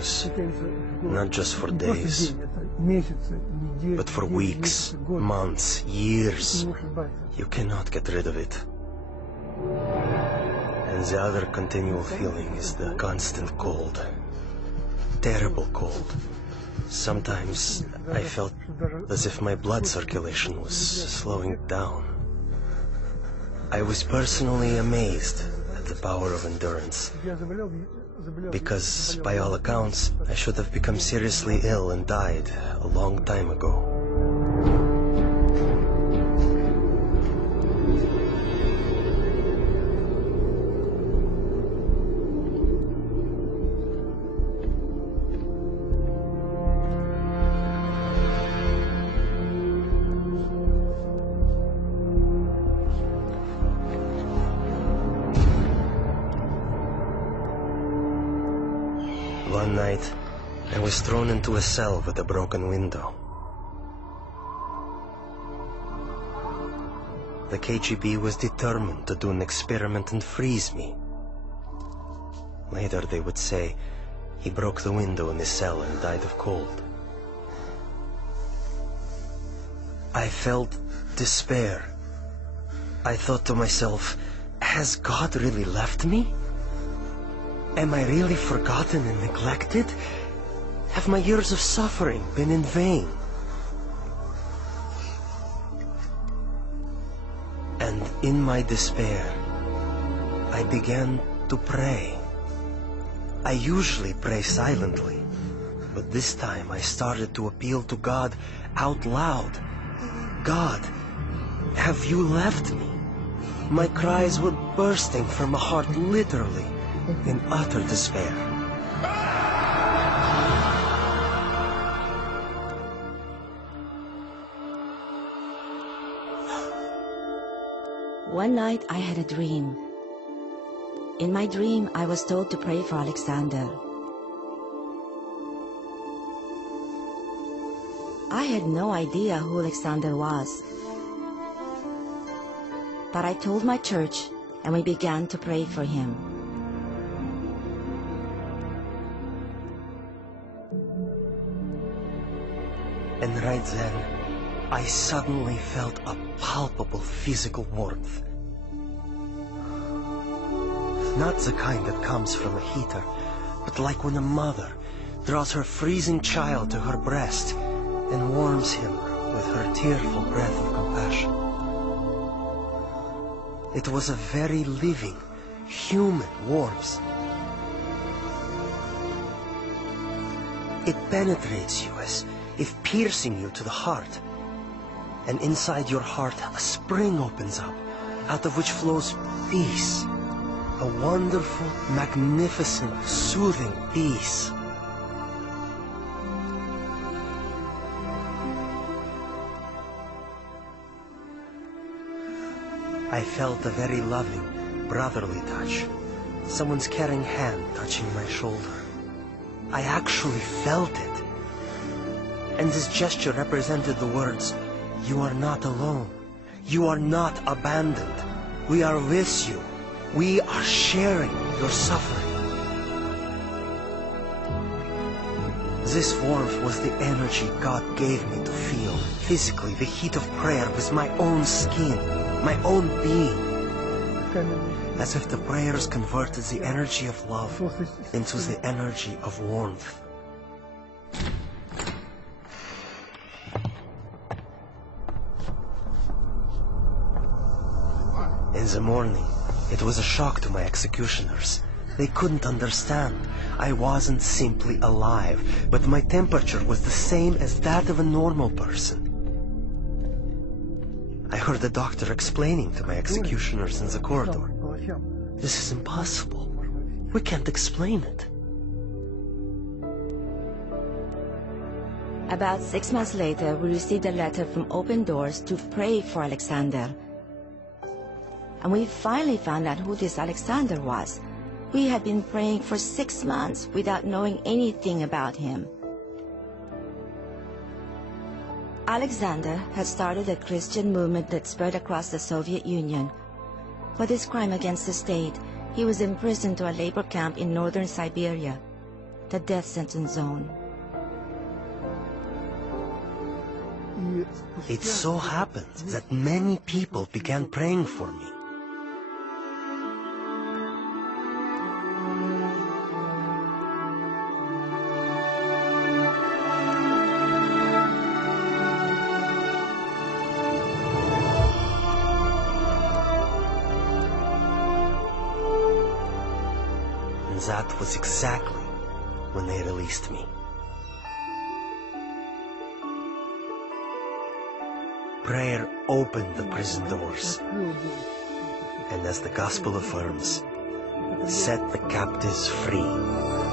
continues, not just for days, but for weeks, months, years. You cannot get rid of it. And the other continual feeling is the constant cold. Terrible cold. Sometimes I felt as if my blood circulation was slowing down. I was personally amazed at the power of endurance, because by all accounts, I should have become seriously ill and died a long time ago. One night, I was thrown into a cell with a broken window. The KGB was determined to do an experiment and freeze me. Later they would say he broke the window in his cell and died of cold. I felt despair. I thought to myself, has God really left me? Am I really forgotten and neglected? Have my years of suffering been in vain? And in my despair, I began to pray. I usually pray silently, but this time I started to appeal to God out loud. God, have you left me? My cries were bursting from my heart literally, in utter despair. One night I had a dream. In my dream, I was told to pray for Alexander. I had no idea who Alexander was. But I told my church, and we began to pray for him. And right then, I suddenly felt a palpable physical warmth. Not the kind that comes from a heater, but like when a mother draws her freezing child to her breast and warms him with her tearful breath of compassion. It was a very living, human warmth. It penetrates you as if piercing you to the heart. And inside your heart, a spring opens up, out of which flows peace. A wonderful, magnificent, soothing peace. I felt a very loving, brotherly touch. Someone's caring hand touching my shoulder. I actually felt it. And this gesture represented the words, "You are not alone. You are not abandoned. We are with you. We are sharing your suffering." This warmth was the energy God gave me to feel physically the heat of prayer with my own skin, my own being. As if the prayers converted the energy of love into the energy of warmth. In the morning, it was a shock to my executioners. They couldn't understand. I wasn't simply alive, but my temperature was the same as that of a normal person. I heard the doctor explaining to my executioners in the corridor. This is impossible. We can't explain it. About 6 months later, we received a letter from Open Doors to pray for Alexander. And we finally found out who this Alexander was. We had been praying for 6 months without knowing anything about him. Alexander had started a Christian movement that spread across the Soviet Union. For this crime against the state, he was imprisoned to a labor camp in northern Siberia. the death sentence zone. It so happened that many people began praying for me. And that was exactly when they released me. Prayer opened the prison doors, and as the gospel affirms, set the captives free.